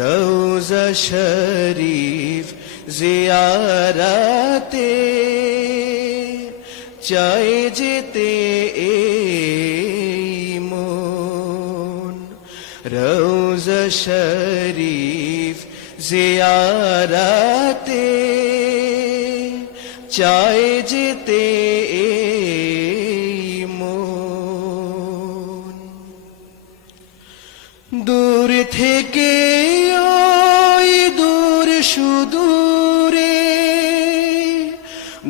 রওজা শরীফ জিয়ারতে চাই যেতে এই মন। রওজা শরীফ জিয়ারতে চাই যেতে এই মন। দূর থেকে ওই দূর সুদূরে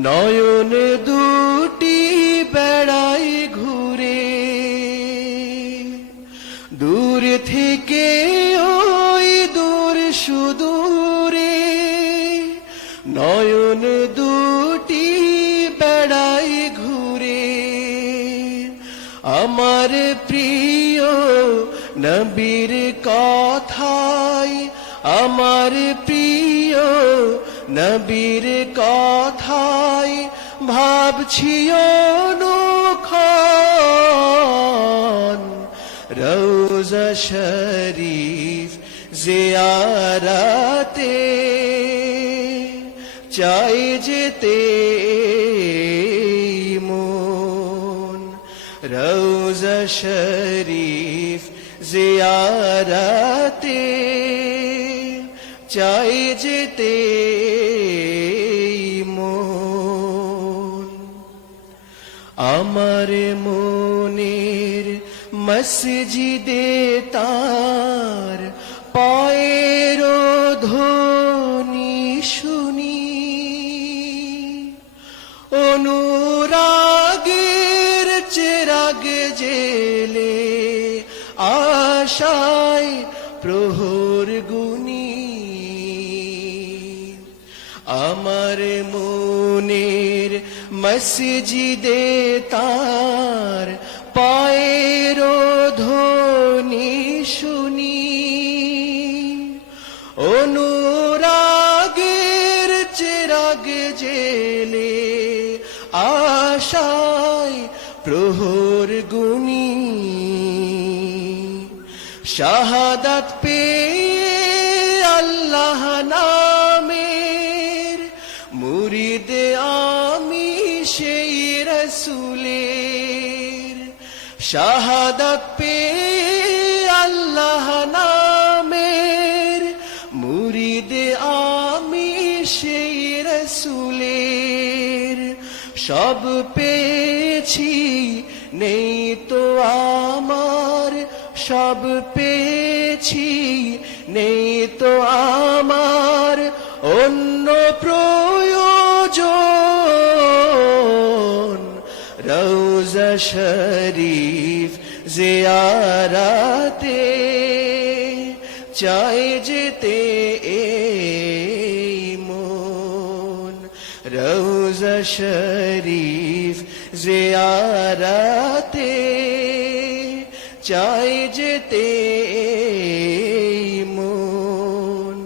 নয়ন দুটি বেড়ায় ঘুরে। দূর থেকে ওই দূর সুদূরে নয়ন দুটি বেড়ায় ঘুরে। আমার প্রিয় নবীর কথায়, আমার প্রিয় নবীর কথায় ভাবছি অনুক্ষণ। রওজা শরীফ জিয়ারতে চাই যেতে মন। রওজা শরীফ জিয়ারতে চাই যেতে মন। আমার মনের মসজিদে তার পায়ের ধ্বনি শুনি। অনুরাগের চেরাগ জেলে আশায় প্রহর গুনি। আমার মনের মসজিদে তার পায়ের ধ্বনি শুনি। অনুরাগের চেরাগ জেলে আশায় প্রহর গুনি। শাহাদাত পেয়ে আল্লাহ নামের মুরিদ আমি সেই রসুলের। শাহাদাত পেয়ে আল্লাহ নামের মুরিদ আমি সেই রসুলের। সব পেয়েছি নেই তো আমার, সব পেয়েছি নেই তো আমার অন্য প্রয়োজন। রওজা শরীফ জিয়ারতে চাই যেতে এই মন। রওজা শরীফ জিয়ারতে চাই যেতে মন।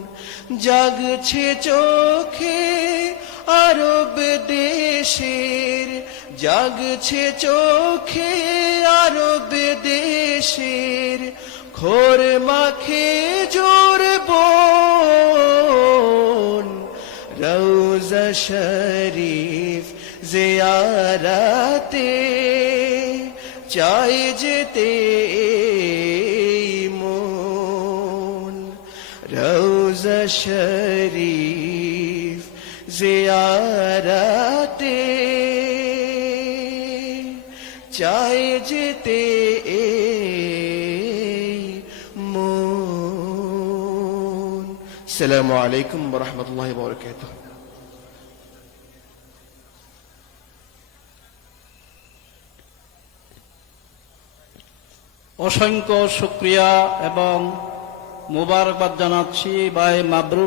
জাগছে চোখে আরব দেশের, জাগছে চোখে আরব দেশের খোর মাখে জোর বোন। রওজা শরীফ জিয়ারতে চাই যেতে মন। রওজা শরীফ জিয়ারতে চাই যেতে মন। আসসালামু আলাইকুম ওয়া রাহমাতুল্লাহি ওয়া বারাকাতুহু। অসংখ্য শুকরিয়া এবং মোবারকবাদ জানাচ্ছি ভাই মাবরুর